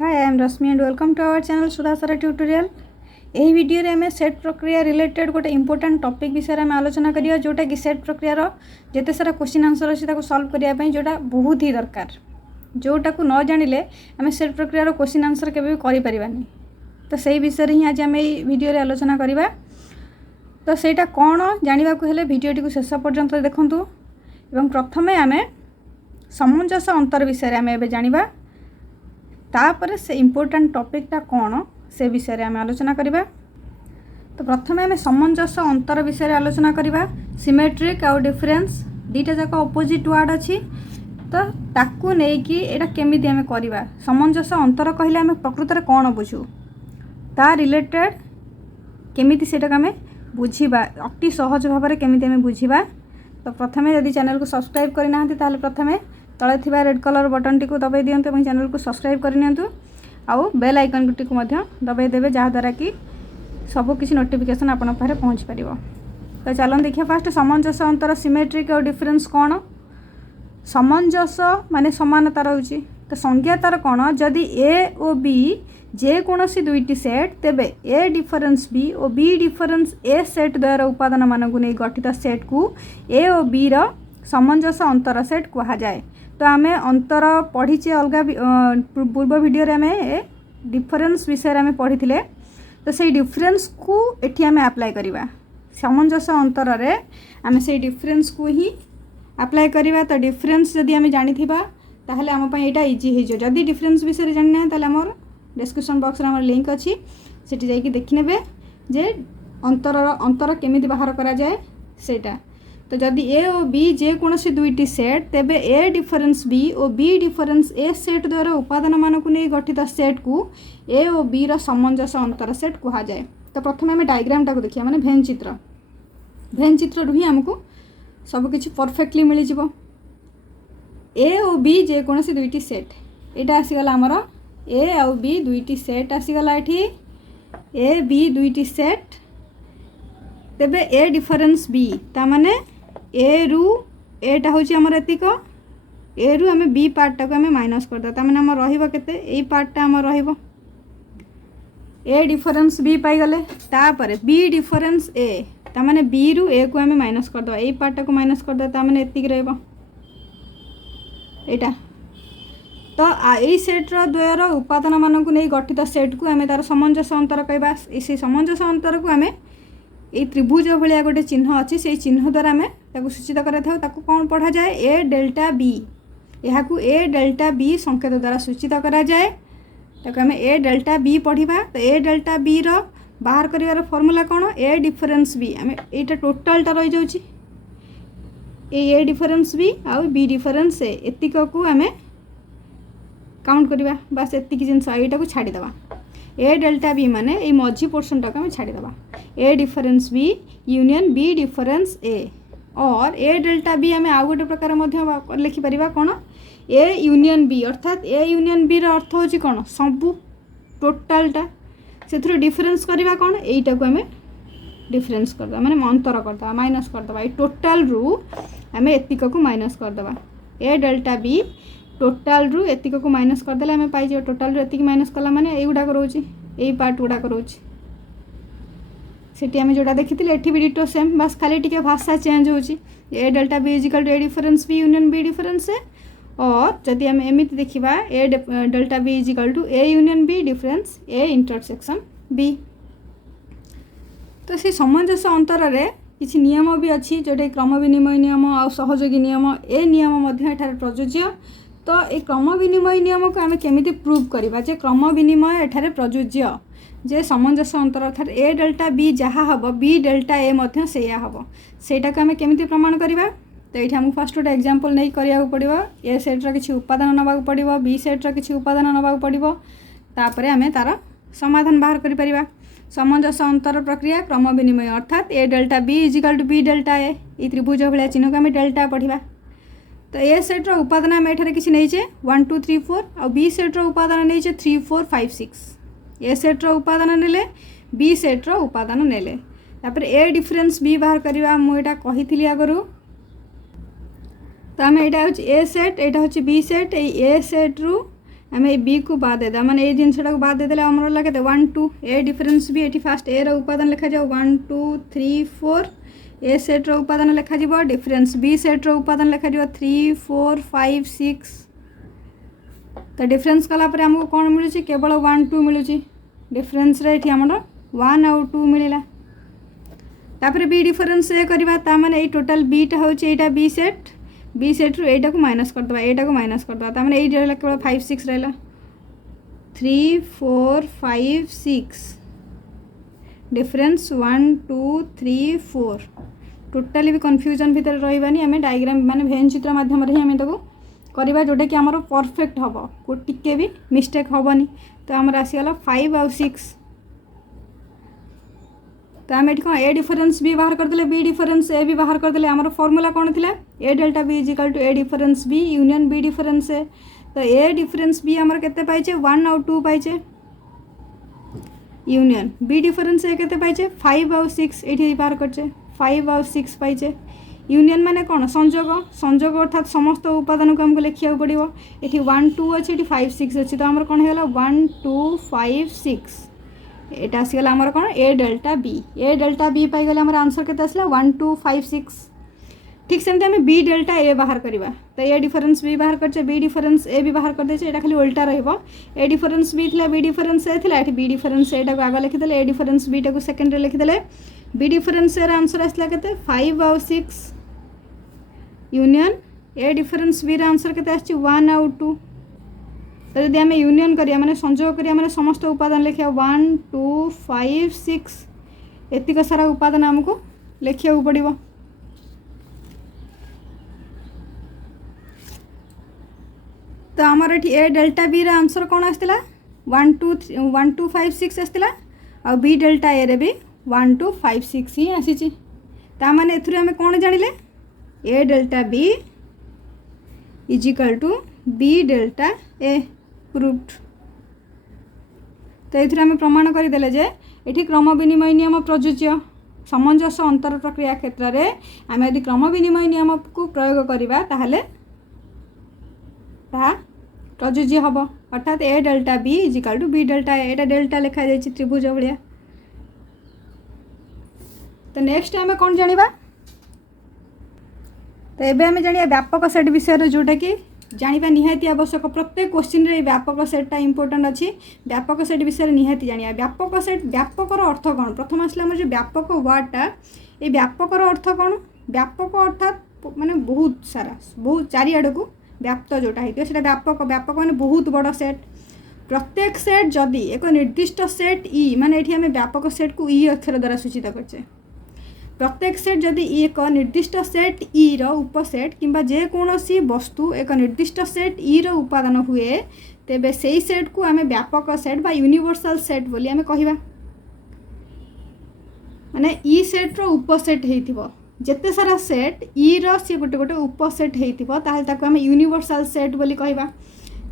Hi, I am Rasmi and welcome to our channel Sudhasara Tutorial. यही video रे हमें set प्रक्रिया related गोटे इंपोर्टेंट टॉपिक विषय में आलोचना करिया जोटा कि सेट प्रक्रियार जेते सारा क्वेश्चन आंसर अच्छी ताको सॉल्व करिया पई जोटा बहुत ही दरकार जोटा को न जानिले आम सेट प्रक्रियार क्वेश्चन आंसर केबे भी करि परिबानी। तो सही विषय ही आज आम यही वीडियो रे आलोचना करिबा। तो सेटा कोन जानिबा को हेले वीडियोटी को शेष पर्यंत देखंतु एवं प्रथमे आमे सामंजस्य अंतर विषय आम एबे जानिबा तापर से इंपोर्टेंट टॉपिकटा कौन से विषय आम आलोचना करिबा। तो प्रथमे आम सामंजस्य अंतर विषय आलोचना करिबा। सिमेट्रिक आउ डिफरेंस दीटा जाक अपोजिट वर्ड अच्छी तो ताकू नेकी एटा केमिति आम करिबा। सामंजस्य अंतर कहले आम प्रकृत रे कौन बुझू ता रिलेटेड केमिति सेटा आम बुझिबा अति सहज भाव में केमिति आम बुझिबा। तो प्रथमे यदि चैनल को सब्सक्राइब करना ताहले प्रथमे तले थिबा रेड कलर बटन टी को दबाई दियंतु और चैनल को सब्सक्राइब करनियंतु आउ बेल आइकन टी को मध्य दबाई देबे जहाँ द्वारा कि सब किसी नोटिफिकेशन आपन पारे पहुँच पारिबो। तो चलन देखिए फास्ट सामंजस्य अंतर सिमेट्रिक और डिफरेंस कौन। सामंजस्य माने समानता रहउची तो संज्ञा तार कौन जदि ए और बी जेकोसी दुईटी सेट तेबे ए डिफरेंस बी और बी डिफरेंस ए सेट द्वारा उपादान मानक नहीं गठित सेट को ए और बी रो सामंजस्य अंतर सेट कहा जाए। तो आम अंतर पढ़ीचे अलग पूर्व वीडियो रे आम डिफरेंस विषय आम पढ़ी तो से डिफरेंस को एठी आम अप्लाई करवा सामंजस्य अंतर रे आम से डिफरेंस को ही अप्लाई करवा। तो डिफरेंस जदि आम जानिथिबा ताहले आम पई एटा इजी हो जाए। जदि डिफरेंस विषय जानना ताहले हमर डिस्क्रिप्शन बॉक्स रे हमर लिंक अच्छी सेठी जाइए देखिने जे अंतर केमिति बाहर करा जाए सेटा। तो जदि ए और बी जेकोसी दुईटी सेट तेबे ए डिफरेंस बी और बी डिफरेंस ए सेट द्वारा उपादान मानक नहीं गठित सेट को ए और बी रो सामंजस्य अंतर सेट कहा जाए। तो प्रथम आम डायग्रामटा को देखिए माने भेन चित्र रु ही आमको सबकि परफेक्टली मिल जाव। ए और बी जेकोसी दुईटी सेट यहाँ आसीगला आमर ए और बी दुईटी सेट आसीगला ये ए बी दुईटी सेट तेबे ए डिफरेंस बी तामाने ए रु एटा हूँ आमर एतिक ए रु आम बी पार्टा को आम माइनस करदे तामाने आम रहिबो केते एई पार्टा आम रहिबो ए डिफरेंस बी पाइगले तापर बी डिफरेंस ए तामाने बी रु ए को आम माइनस करदे एई पार्टा को माइनस करदे तामाने एतिक रहइबो एटा। तो यही सेट्र द्वयर उपादान मानक नहीं गठित सेट को आम तार सामंजस्य अंतर कहवा। इसी सामंजस्य अंतर को आम ये त्रिभुज भाया गोटे चिन्ह अच्छी से चिन्ह द्वारा आम सूचित कर कौन पढ़ा जाए ए डेल्टा बी यहाँ ए डेल्टा बी संकेत द्वारा सूचित करा जाए आम ए डेल्टा बी पढ़ा। तो ए डेल्टा बी रो बाहर कर फॉर्मूला कौन ए डिफरेंस बी आम यहाँ टोटालटा रही जाऊँगी ए डिफरेंस बी आउ बी डिफरेंस एतिक को आम काउंट करवा बास एतिक जिनस यहाँ को छाड़ीदे ए डेल्टा बी माने ये मझी पोर्शनटा को आम छाड़ीदे A difference B union B difference A और ए डेल्टा बी आम आउ गोटे प्रकार लिखिपर कौन ए यूनियन बी अर्थात ए यूनियन बी रो अर्थ होची कौन सबू टोटालटा से डिफरेंस करवा कौन यहीटा को आम डिफरेंस करदे माने अंतर करदे माइनस करदे ये टोटाल रु आम एतिक को माइनस करदे ए डेल्टा बी टोटाल रु एतिक को माइनस करदे आम पाई टोटाल रु एतिक माइनस कला माने एगुड़ाक रोचे यही पार्ट गुड़ाक रोचे सेठी आम जोड़ा देखी एठी भी डिटो सेम बस खाली टिके भाषा चेंज होची A delta B is equal to A difference B union B difference A और जदि आम एमती देखा A delta B is equal to A union B difference A intersection B. तो से सामंजस्य अंतर रे किसी नियम भी अच्छी जोटा क्रम विनिमय नियम आ सहयोगी नियम ए नियम एठार प्रযোज्य। तो ये क्रम विनिमय नियम को आम केमिति प्रूव करवा जे क्रम विनिमय एठार प्रযোज्य जे सामंजस्य अंतर अर्थात ए डेल्टा बी जहाँ हम बी डेल्टा ए मध्य सेया हम सेटा को आम केमिति प्रमाण करवा। तो ये आमको फास्ट गोटे एग्जांपल नहीं करिया पड़ो ए सेट्र किसी उपादान नवाक पड़ो बी सेट्र किसी उपादान नवाक पड़ो तापर आम तार समाधान बाहर करिपरिबा। सामंजस्य अंतर प्रक्रिया क्रम विनिमय अर्थात A delta B is equal to B delta A त्रिभुज भाया चिन्ह को आम डेल्टा पढ़ा। तो ए सेट्र उपादान आम एठारे किसी नहींचे 1 2 3 4 और बी सेट्र उपादान नहींचे 3 4 5 6 ए सेट्र उपादान नेले बी सेट्र उपादान नेले तापर ए डिफरेंस बी बाहर करवा मुझे कही आगु। तो आम यहाँ हूँ ए सेट यहाँ हूँ बी सेट ए सेट रु आम ए बी को बाद देदा माने ए जिनसटा को बाद देदेले आमर लगे 1 2 ए डिफरेंस बी एटी फास्ट ए रो उपादान लिखा जाओ 1 2 3 4 ए सेट रो उपादान लिखा जाव डिफरेंस बी सेट रो उपादान लिखा जाव 3 4 5 6 तो डिफरेंस कलापर आमको कौन मिलूँ केवल 1 2 मिलूँ डिफरेंस रे ये आमर 1 आउ 2 मिलला तापर बी डिफरेंस ए करवा माने टोटाल बीटा हूँ यहाँ बी सेट रू एटा को माइनस करदे एटा को माइनस करदे ताने ये रहा केवल 5 6 रहा 3 4 5 6 डिफरेंस 1 2 3 4 टोटाली भी कन्फ्यूजन भितर रही आम डायग्राम माने भेन चित्र मध्यम ही आम करवा जोटा कि आमर परफेक्ट हम को टिके भी मिस्टेक हेनी तो आमर आसीगला 5 आउ 6 तो आम ये कौन ए डिफरेंस बी बाहर करदे बी डिफरेंस ए भी बाहर करदे आमर फॉर्मूला कौन थी A delta B is equal to A difference B union B difference A तो ए डिफरेंस बी आमर केते पाइचे 1 आउ 2 पाइचे यूनियन बी डिफरेंस ए केते पाइचे 5 आउ 6 ये बाहर करचे 5 आउ 6 पाइचे यूनियन माने कौन संजोग संजोग अर्थात समस्त उपादान को आमको लिखा पड़ो ये 1 2 अच्छे ये 5 6 अच्छी तो आमर कौन है 1 2 5 6 एटा आसीगला आमर कौन ए डेल्टा बी पाईगले आमर आंसर केते आसला 1 2 5 6 ठीक सेमती आम बी डेल्टा ए बाहर करवा तो ए डिफरेंस बी बाहर कर बी डिफरेंस ए भी बाहर कर ये खाली उल्टा ए डिफरेंस बी थी बी डिफरेंस ए थी ये बी डिफरेंस एटा को आगे लिखिदे ए डिफरेंस बी टा को सेकेंड रे लिखिदे बी डिफरेंस ए आंसर आसला केते 5 आउ 6 union A difference B answer केते आछि 1 आउ 2 तो यदि आम यूनियन करिया माने संयोग करिया माने समस्त उपादान लिखा 1 2 5 6 एतिक सारा उपादान आमको लिखा पड़ो तो आमर ये ए डेल्टा बी आंसर कौन आसला 1 2 5 6 आसला आ बी डेल्टा ए रे भी 1 2 5 6 ही आसी ताने एथुरे कौन जानिले A delta B is equal to B delta A proved तो ये प्रमाण करदे जे ये क्रम विनिमय नियम प्रযোज्य सामंजस्य अंतर प्रक्रिया क्षेत्र में आम यदि क्रम विनिमय नियम को प्रयोग करवा ताहले प्रযোज्य हम अर्थात A delta B is equal to B delta A एटा डेल्टा लिखा जाए त्रिभुज भाया तो नेक्स्ट आम कौन जाना तो ये आम जाना व्यापक सेट विषय जोटा कि जाना निहाती आवश्यक प्रत्येक क्वेश्चन रे व्यापक सेटा इंपोर्टेंट अच्छी व्यापक सेट विषय निहाती जाना व्यापक सेट व्यापकर अर्थ कौन प्रथम आसला जो व्यापक वर्डटा ये व्यापकर अर्थ कौन व्यापक अर्थात माने बहुत सारा बहुत चारिआड़ को व्याप्त जोटा होता है व्यापक व्यापक माने बहुत बड़ सेट प्रत्येक सेट जदि एक निर्दिष्ट सेट ई माने ये आम व्यापक सेट को ई अक्षर द्वारा सूचित करछे प्रत्येक सेट जदि एक निर्दिष्ट सेट ई रो उपसेट किंबा जे कौनसी वस्तु एक निर्दिष्ट सेट ई रो उपादान हुए तेबे सेई सेट को आम व्यापक सेट बा यूनिवर्सल सेट बोली आम कहिबा माने ई सेट रो उपसेट हेइथिबो जेते सारा सेट ई रो सी गोटे गोटे उपसेट हेइथिबो ताहले ताको आम यूनिवर्सल सेट बोली कहिबा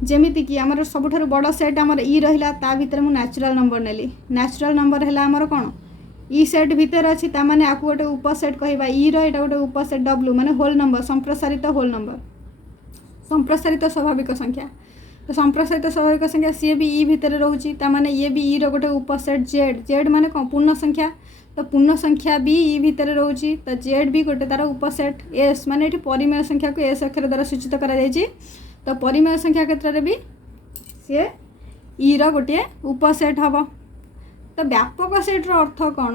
जेमिति कि आमर सबुठारु बड़ सेट आमर ई रहिला ता भितर मु नेचुरल नंबर नेली नेचुरल नंबर हैला आमर कोन ई सेट भितर अच्छी ताने आपको गोटे उपसेट कहवा ई रोटा गोटे उपसेट डब्ल्यू माने होल नंबर संप्रसारित होल नंबर संप्रसारित स्वाभाविक संख्या तो संप्रसारित स्वाभाविक संख्या सी भी ई भितर रोचे ताने ये भी ई रो गोटे उपसेट जेड जेड माने कौन पूर्ण संख्या तो पूर्ण संख्या भी ई भितर रोचे तो जेड भी गोटे तार उपसेट एस माने ये परिमेय संख्या को एस अक्षर द्वारा सूचित करा तो परिमेय संख्या क्षेत्र में भी सी ई रो गोटे उपसेट हम तो व्यापक सेट्र अर्थ कौन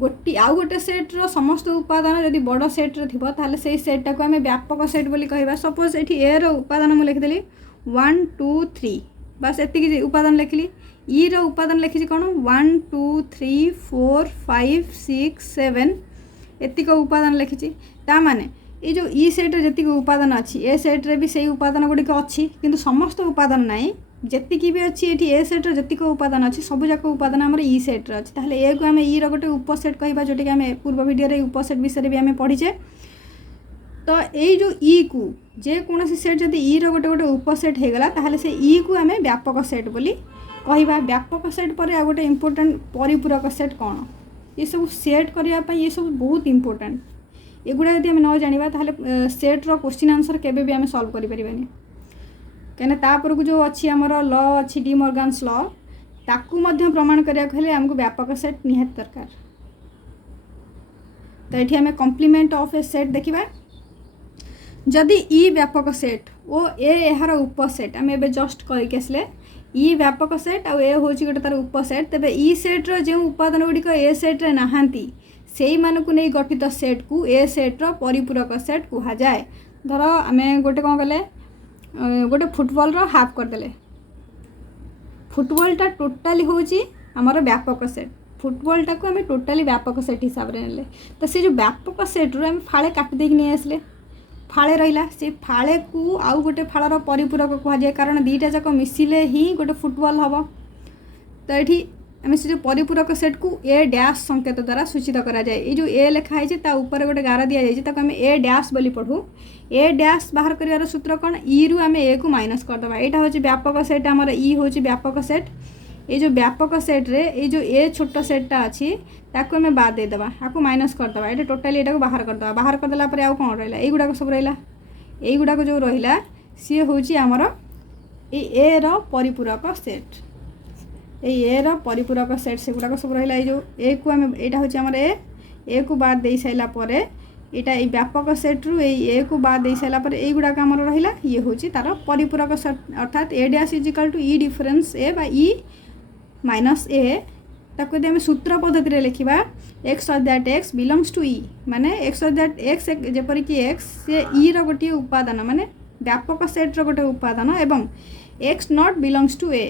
गोटे आउ गोटे सेट्र समस्त उपादान यदि बड़ सेट्रे थी से सेटा को आम व्यापक सेट बोली कहवा सपोज ये ए रो उपादान मुझे लिखिदेली 1 2 3 बस एति उपादान लिखली ई रो उपादान लिखी कौन 1 2 3 4 5 6 7 एतिक उपादान लिखी ताने ये जो ई सेट्रे जी उपादान अच्छी ए सेट्रे भी से उपादान गुड़िक अच्छी किंतु समस्त उपादान नाई जी भी अच्छी ये ए सेट्र जीक उपादान अच्छी सब जाक उपादान आम ई सेट्रे अच्छी ताहले ए को आम ई रो गोटे उपसेट कहवा जोटा कि आम पूर्व वीडियो उपसेट विषय भी आम पढ़ीचे तो ये जो ई को जेकोसी सेट जब ई रो गोटे गोटे उपसेट हो गला ताहले से ई को आम व्यापक सेट बोली कहवा व्यापक सेट पर आ गोटे इंपोर्टेंट परिपूरक सेट कौन ये सब सेट करने ये सब बहुत इंपोर्टेंट एगुड़ा यदि आम न जाना ताहले सेट्र क्वेश्चन आंसर केबे भी आम सॉल्व करि परिबानी कहीं तापर को जो अच्छी आमर ल अच्छी डी मॉर्गन्स ल ताकू मध्य प्रमाण करने आमको व्यापक सेट निहात दरकार। तो ये आम कम्प्लीमेंट ऑफ ए सेट देखा जदि ई व्यापक सेट ओ ए यार उपसेट आम ए जस्ट करके आसले ई व्यापक सेट आ ए हूँ गोटे तार उपसेट तेरे ई सेट्र जो उपादान गुड़िक ए सेट्रे नहांती से मानक नहीं गठित सेट को ए सेट्र परिपूरक सेट कह जाए। धर आम गोटे कौन कले गोटे फुटबॉल रो हाफ करदे फुटबॉलटा टोटाली हूँ आमर व्यापक सेट फुटबॉलटा को आम टोटाली व्यापक सेट हिसाब से नेले तो से जो व्यापक सेट्रु आम फाड़े काटिदे नहीं आसले फाड़े रहा से फाड़े को आउ गोटे फाड़र परिपूरक कहुए कारण दीटा जाक मिसिले ही गोटे फुटबॉल हम। तो ये आम से जो परिपूरक सेट को ए डैश संकेत द्वारा सूचित करा जाए। ये जो ए लिखाई ऊपर गोटे गार दि जाए आम ए डैश बोली पढ़ू ए डैश बाहर कर सूत्र कौन ई रु आम ए को माइनस करदे यहाँ हूँ व्यापक सेट आमर ई हूँ व्यापक सेट ये जो व्यापक सेट्रे ये जो ए छोट सेट्टा अच्छी ताको आम बाद देदेबा आपको माइनस करदे ये टोटाली यहाँ बाहर करदे बाहर करदेला आउ कौन रहा युड़ाक सब रहा युड़ाक जो रहा सी हूँ आमर ए रो परिपूरक सेट ए रो परिपूरक सेट से गुड़ाक सब रहा जो ए को आम यहाँ हूँ आमर ए को बाद दे सारापर यहाँ व्यापक सेट्रु ए को बाद दे सारापर युड़ाक आमर रहा ये हूँ तार परिपूरक सेट अर्थात A dash is equal to E difference A बा ई माइनस ए ताको यदि आम सूत्र पद्धति लिखा x that X belongs to ई माने एक्स दैट एक्स जेपरिक एक्स से ई रो गोटे उपादान माने व्यापक सेट्र गोटे उपादान एवं X not belongs to A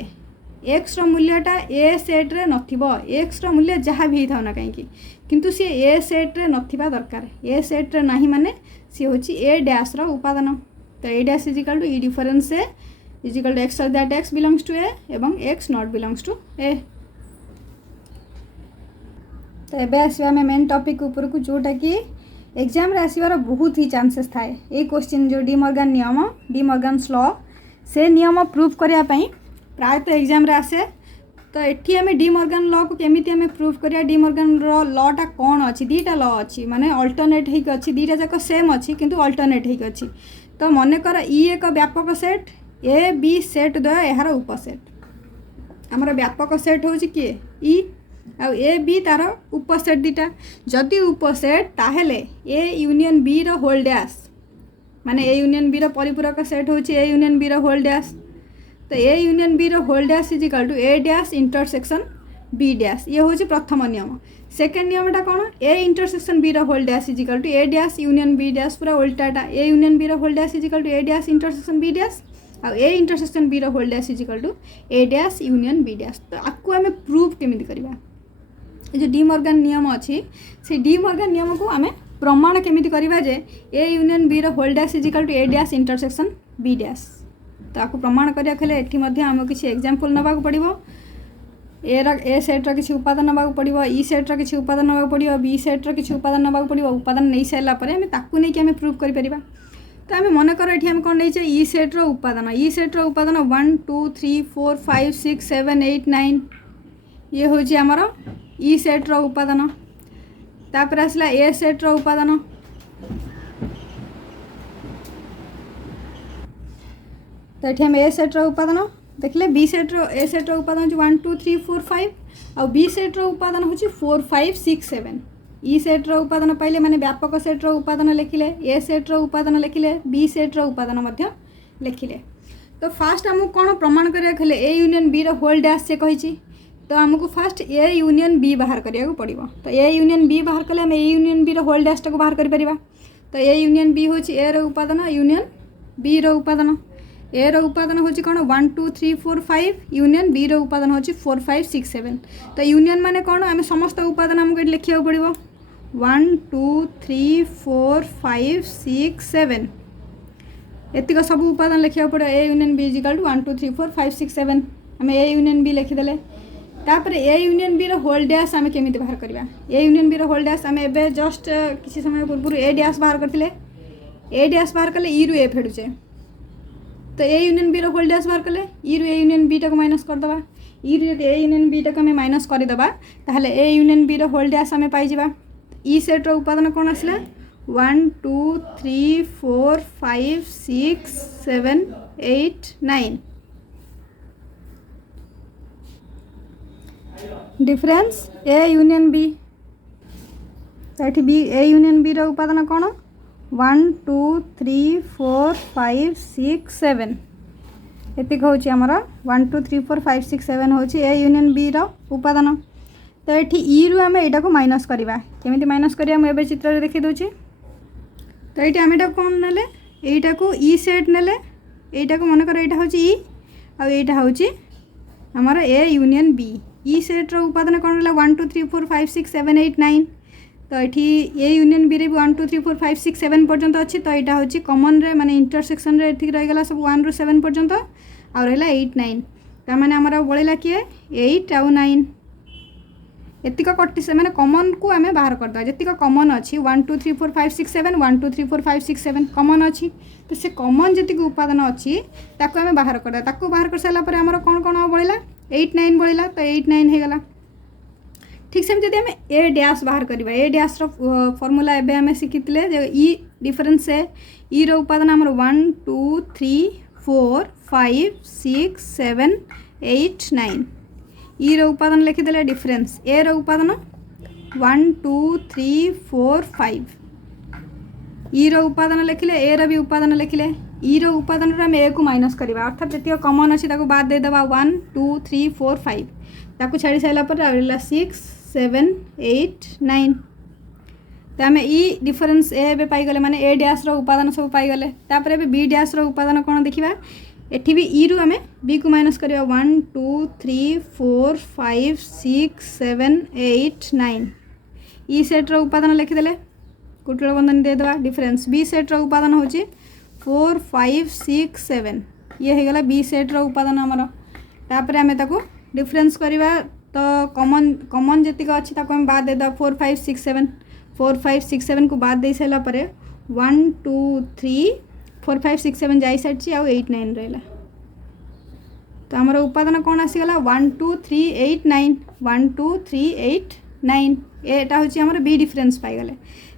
X रो मूल्यटा ए सेट्रे नथिबो एक्स रो मूल्य जहाँ भी था ना कहीं किंतु सी ए सेट्रे नथिबा दरकार ए सेट्रे नाही माने सी होची ए डैश रो उपादान। तो A dash is equal to E difference A is equal to X that X belongs to A एवं X not belongs to A. तो ये आसवा आम मेन टॉपिक ऊपर को जोटा कि एग्जाम रे आसबार बहुत ही चांसेस थाए ये क्वेश्चन जो डी मॉर्गन नियम डी मॉर्गन्स लॉ से नियम प्रूफ करने प्रायतः एग्जाम रे आसे। तो ये आम डी मॉर्गन लॉ को केमी आम प्रूफ करिया डी मॉर्गन लॉटा कौन अच्छी दीटा लॉ अच्छी माने अल्टरनेट होकर अच्छी दीटा जाक सेम अच्छी किंतु अल्टरनेट होकर अच्छी। तो मन कर ई एक व्यापक सेट ए बी सेट द्वय यार उपसेट आमर व्यापक सेट हूँ किए ई आ ए बी तार उपसेट दीटा जदि उपसेट ताहेले ए यूनियन बी रो होल डैश माने ए यूनियन बी रो परिपूरक सेट होची ए यूनियन बी रो होल डैश। तो ए यूनियन बी रो whole dash is equal to A dash intersection B dash ये हूँ प्रथम नियम। सेकेंड नियमटा कौन ए इंटरसेक्शन बी रो whole dash is equal to A dash union B dash पूरा उल्टाटा ए यूनियन बी रो whole dash is equal to A dash intersection B dash आ ए इंटरसेक्शन बी रो whole dash is equal to A dash union B dash. तो आपको आम proof केमिति करबा जो डी मॉर्गन नियम अच्छी से डी मॉर्गन नियम को आम प्रमाण केमिति करबा जे ए यूनियन बी रो whole dash is equal to A dash intersection B dash. तो आपको प्रमाण करिया खेले एठी मध्ये आम किसी एग्जांपल नबा को पड़िबो ए सेट्र किसी उपादान नबा को पड़िबो ई सेट्र किसी उपादान नबा को पड़िबो बी सेट्र किसी उपादान नबा को पड़िबो उपादान नहीं सारा पर आम ताकू नहीं कि आम प्रूफ करि परिबा। तो आम मन कर ये आम कौन नहीं ई सेट्र उपादान 1 2 3 4 5 6 7 8 9 ये हूँ आमर ई सेट्र उपादान तापर आसला ए सेट्र उपादान तो ये आम ए सेट्र उपादान देखले बी सेट्र ए सेट्र उपादान 1 2 3 4 5 आ बी सेट्र उपादान हूँ 4 5 6 7 ई सेट्र उपादान पाइले माने व्यापक सेट्र उपादान लिखिले ए सेट्र उपादान लिखिले बी सेट्र उपादान लिखिले। तो फास्ट आमको कौन प्रमाण करिया खेले ए यूनियन बी रो होल डैश से कही तो आमको फास्ट ए यूनियन बी बाहर करिया पड़ो। तो ए यूनियन बी बाहर कले आम ए यूनियन बी रो होल डैश टाक बाहर कर परिबा। तो ए यूनियन बी हूँ ए रो उपादान यूनियन बी रो उपादान ए रो उपादान हूँ कौन 1 2 3 4 5 यूनियन बी रो उपादान हूँ 4 5 6 7। तो यूनियन माने कौन आम समस्त उपादान आमको ये लिखा पड़ो 1 2 3 4 5 6 7 एतिक सब उपादान लिखा पड़ो A union B is equal to 1 2 3 4 5 6 7 आम ए यूनियन बी लिखिदेले। तापर ए यूनियन बी रो होल डैश आम केमिति बाहर करबा ए यूनियन बी रो होल डैश आम एबे जस्ट किसी समय पूर्व ए डैश बाहर करथिले ए डैश बाहर कले ई रु ए फेडुचे। तो ए यूनियन बी रो होल डैश बाहर कले ई रु ए यूनियन बी टाक माइनस करदबा ई रु ए यूनियन बी टाक आम माइनस करदबा ताहले ए यूनियन बी रो होल डैश आम पाई जिबा। ई सेट रो उपादान कौन आसला 1 2 3 4 5 6 7 8 9 डिफरेंस ए यूनियन बी तो बी ए यूनियन बी उपादान कौन 1 2 3 4 5 6 7 एतिक हूँ आमर 1 2 3 4 5 6 7 हूँ ए यूनियन बी उपादान तो ये ई रु आम यहाँ को माइनस करवा केमी माइनस करा मुझे चित्र देखी दूची तो ये आम यहाँ कौन ना यहीटा को ई सेट ने यहीटा को मन कर यहाँ हूँ ई आईटा हूँ आमर ए यूनियन बी ई सेट्र उपादान कौन है 1 2 3 4 5 6 7 8 9 तो ये ए यूनियन बी रे 1 2 3 4 5 6 7 पर्यंत अच्छी तो यहाँ हूँ कमन रे माने इंटरसेक्शन रे ठीक रहीगला सब 1 रू 7 पर्यंत आ रहा 8 9 तो मैंने आमर बड़ा किए 8 आउ 9 एतिक कटी से मैंने कमन को आम बाहर करदे जीक कमन अच्छी 1 2 3 4 5 6 7 1 2 3 4 5 6 7 कमन अच्छी तो से कमन जी उपादान अच्छी ताको आम बाहर करदे ताको बाहर कर सारापर आमर कौन कौन बढ़ला 8 9 बढ़ला तो 8 9 होगला ठीक सेम जब आम ए डैश बाहर करवा ए डैश फर्मूला एवं आम शिखी ई डिफरेंस ए ई उपादान आमर 1 2 3 4 5 6 7 8 9 ई उपादान लिखिदे डिफरेंस ए उपादान 1 2 3 4 5 ई उपादान लिखिले ए भी उपादान लिखिले ई उपादान आम ए को माइनस करवा अर्थात जी कमन अच्छी 1 देदेबा 1 2 3 4 5 ताकू छाड़ी सारापर 6 7 8 9 तो आम ई डिफरेंस ए पाईगले माने ए डैश उपादान सब पाईगले तापर बी डैश उपादान कौन देखा एठी भी ई रु आम बी को माइनस करवा 1 2 3 4 5 6 7 8 9 ई सेट्र उपादान लिखिदे कुटिल बंधनी देदेबा डिफरेंस बी सेट्र उपादान हूँ 4 5 6 7 ये होगला बी सेट्र उपादान आमर तापर आम ताको डिफरेंस करवा तो कमन कमन जी अच्छी आम बाद देदेबा 4 5 6 7 4 5 6 7 को बाद दे सारापर 1 2 3 4 5 6 7 जा सारी आउ 8 9 रहा तो आमर उपादान कौन आसीगला 1 2 3 8 9 1 2 3 8 9 एटा हूँ आमर बी डिफरेंस पाईगले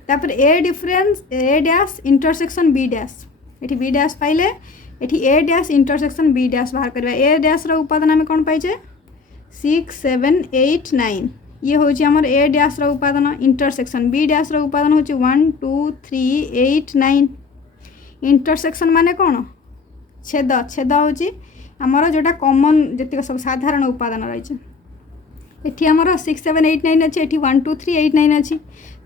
तापर ए डिफरेंस ए डैश इंटरसेक्शन बी डैश ये बी डैश पाइले ये ए डैश इंटरसेक्शन बी डैश बाहर करवा ए डैश उपादान आम कौन पाइचे 6 7 8 9 ये हूँ आमर ए डैश उपादान इंटरसेक्शन बी डैश उपादान हूँ 1 2 3 8 9 इंटरसेक्शन माने कौन छेद छेद हूँ आमर जोटा कमन जी सब साधारण उपादान रही एटी आमर 6 7 8 9 अच्छी एटी 1 2 3 8 9 अच्छी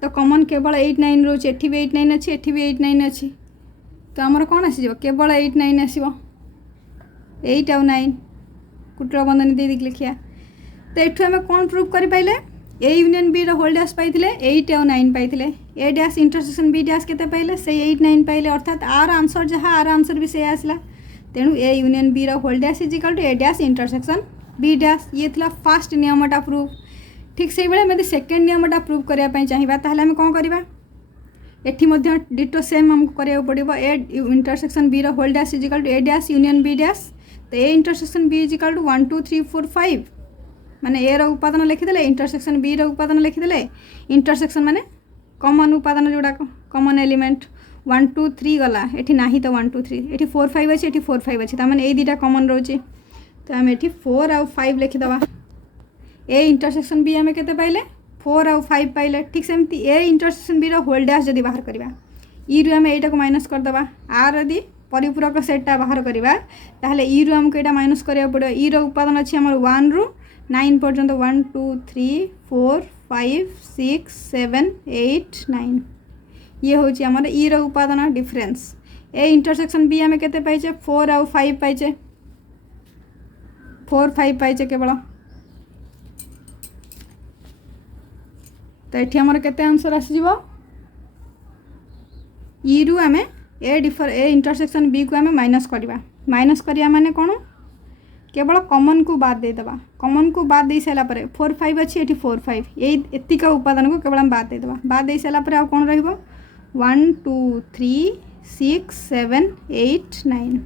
तो कमन केवल 8 9 रोचे एटी भी 8 9 अच्छी एटी भी 8 9 अच्छी तो आमर कौन आसीज केवल 8 9 आसो 8 आउ 9 कुटर बंधनी दे लिखिया तो ये आम कौन प्रूफ कर पाइले A union B whole dash पाई 8 आउ 9 पाई A dash intersection B dash केते पाइले से 8 9 पाइले अर्थात आर आंसर जहाँ आर आंसर भी से आसला तेणु A union B whole dash is equal to A dash intersection B dash ये थिला फर्स्ट नियमटा प्रूफ ठीक से भाई यदि सेकेंड नियमटा प्रूफ करने चाहिए ताहले आम कौन करवा एठी मध्य डिटो सेम हमको करिया पड़िबो A intersection B whole dash is equal to A dash union B dash तो A intersection B is equal to 1 2 3 4 5 माने ए उपादान लिखिदे इंटरसेक्शन बी उपादान लिखिदे इंटरसेक्शन माने कमन उपादान जोड़ा कमन एलिमेंट 1 2 3 गला एठी नाही तो 1 2 3 एठी 4 5 अच्छी एठी 4 5 अच्छी तार ए दुटा कमन रोचे तो आम एठी 4 आउ 5 लिखिदबा ए इंटरसेक्शन बी आम केते पाइले 4 आउ 5 पाइले ठीक सेमती A intersection B whole dash जदि बाहर करवा ई रु आम एटा को माइनस करदबा आर यदि परिपूरक सेटटा बाहर करवा ताहले ई रु हमको एटा माइनस करिया पड़ो ई रो उपादान अच्छी हमर 1 रु 9 पर्यंत 1 2 3 4 5 6 7 8 9 ये हूँ आमर ई रो उपादान डिफरेंस ए इंटरसेक्शन बी आम केते पाइचे 4 आउ 5 पाइचे 4 5 पाइचे केवल तो ये आमर केते आंसर आसीजिवो ई रु आम ए इंटरसेक्शन बी को आम माइनस करवा माइनस करिया माने कौन केवल कमन को बाद देदेबा कमन को बाद दे सारापर 4 5 अच्छी ये 4 5 यही एतिक उपादान को केवल बाद देदेबा बाद दे सारापर आ कौन रहिबो 1 2 3 6 7 8 9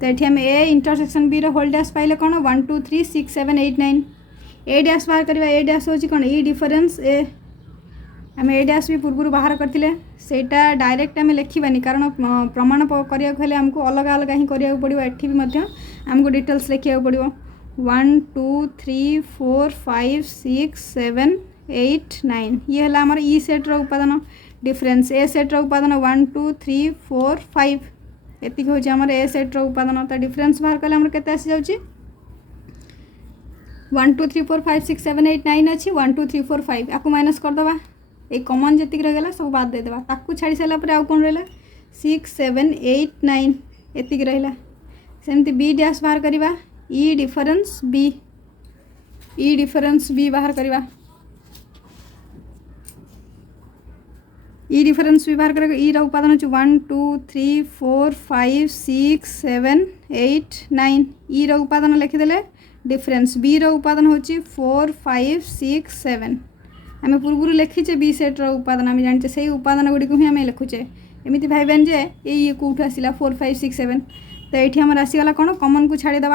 तो ये आम A intersection B whole dash पाइले कौन 1 2 3 6 7 8 9 ए डैश बाहर करवा ए डैश हूँ कौन ई डिफरेंस ए आम ए डैश भी पूर्व बाहर करते सेटा डायरेक्ट आम लिखानी कारण प्रमाण करने हेल्ले आमको अलग अलग ही करा पड़ो। एठी भी आमको डिटेल्स लिखा पड़ो 1 2 3 4 5 6 7 8 9 ये है आमर ई सेट्र उपादान डिफरेन्स। ए सेट्र उपादान 1 2 3 4 5 एति हूँ आमर ए सेट्र उपादान तो डिफरेन्स बाहर कले केते आसी जाउची 1 2 3 4 5 6 7 8 9 अच्छी 1 2 3 4 5 आपको माइनस करदे ये कमन जी रहीगला सब बाद देदेबा ताकू छाड़ी सारापर आउ कौन रहा 6 7 8 9 एतिक रहा सेमती बी डैश बाहर करवा ई डिफरेन्स बी बाहर करवा ई डिफरेन्स भी बाहर कर ई उपादान हो 1 2 3 4 5 6 7 8 9 ई उपादान लिखिदेले डिफरेन्स बी उपादान हो 4 5 6 7 आम पूर्व लिखीचे बी सेट्र उपादान आम जाने से उपादान गुड़िक ही आम लिखुचे एमती भावन जे ये कौटू आसला 4 5 6 7 तो ये आम आसीगला कौन कमन को छाड़ीदे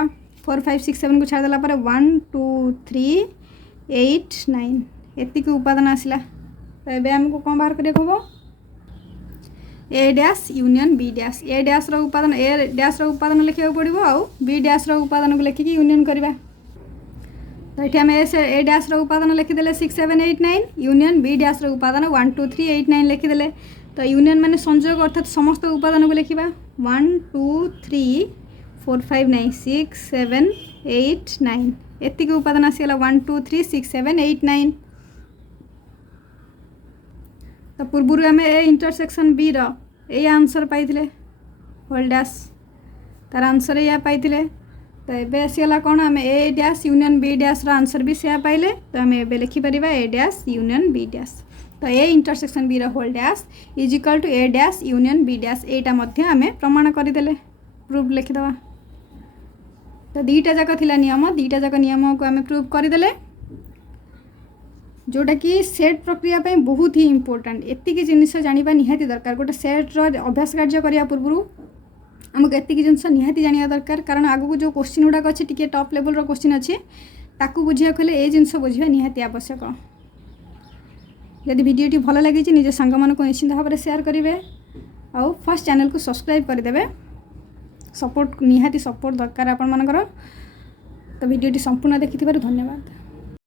4 5 6 7 को छाड़देला 1 2 3 8 9 एतिक उपादान आसला। तो ये आमको कौन बाहर करिया हम ए डैश यूनियन बी डैश ए डैश उपादान ए डैश उपादान लिखा पड़ो आउ बी डैश उपादान को लिखिकी यूनियन करवा। तो ये आम ए डैश उपादान लिखिदेले 6 7 8 9 यूनियन बी डैश उपादान 1 2 3 8 9 लिखिदेले। तो यूनियन माने संयोग अर्थात समस्त उपादान को लिखा 1 2 3 4 5 9 6 7 8 9 एतिक उपादान आसीगला 1 2 3 6 7 8 9। तो पूर्व आम ए इंटरसेक्शन बी रे आंसर पाइले होल डैश तार आंसर या पाइले। तो ये आसीगला कौन आम A dash union B dash answer भी से पाइले। तो आम ए लिखिपर A dash union B dash. तो A intersection B whole dash is equal to A dash union B dash यहाँ आम प्रमाण करदे प्रूफ लिखिदे। तो दीटा जाक थिला नियम दीटा जाक नियम को आम प्रूफ करदे जोटा कि सेट प्रक्रिया पे बहुत ही इम्पोर्टेंट एतिक जिनिस जाना निहाती दरकार। गोटे सेट्र अभ्यास कार्य करने पूर्व आमको एतिक जिनिस निहाती जाना दरकार कारण आगू जो क्वेश्चन गुड़ाक अच्छे टी टॉप लेवल क्वेश्चन अच्छे ताकू बुझा हेल्ले ये जिनिस बुझा निहाती आवश्यक। यदि वीडियोटी भल लगी निज सांग मानक निश्चिंत भाव में शेयर करेंगे आउ फर्स्ट चैनल को सब्सक्राइब करदे सपोर्ट निहाती सपोर्ट दरकार आपण मानकर। तो वीडियोटी संपूर्ण देखि धन्यवाद।